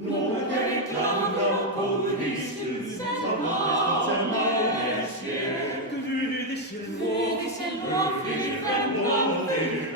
Nåde, klandrad på Kristus, som maten är sker. Gud i källor, Gud i källor, fyr, fem och fyr,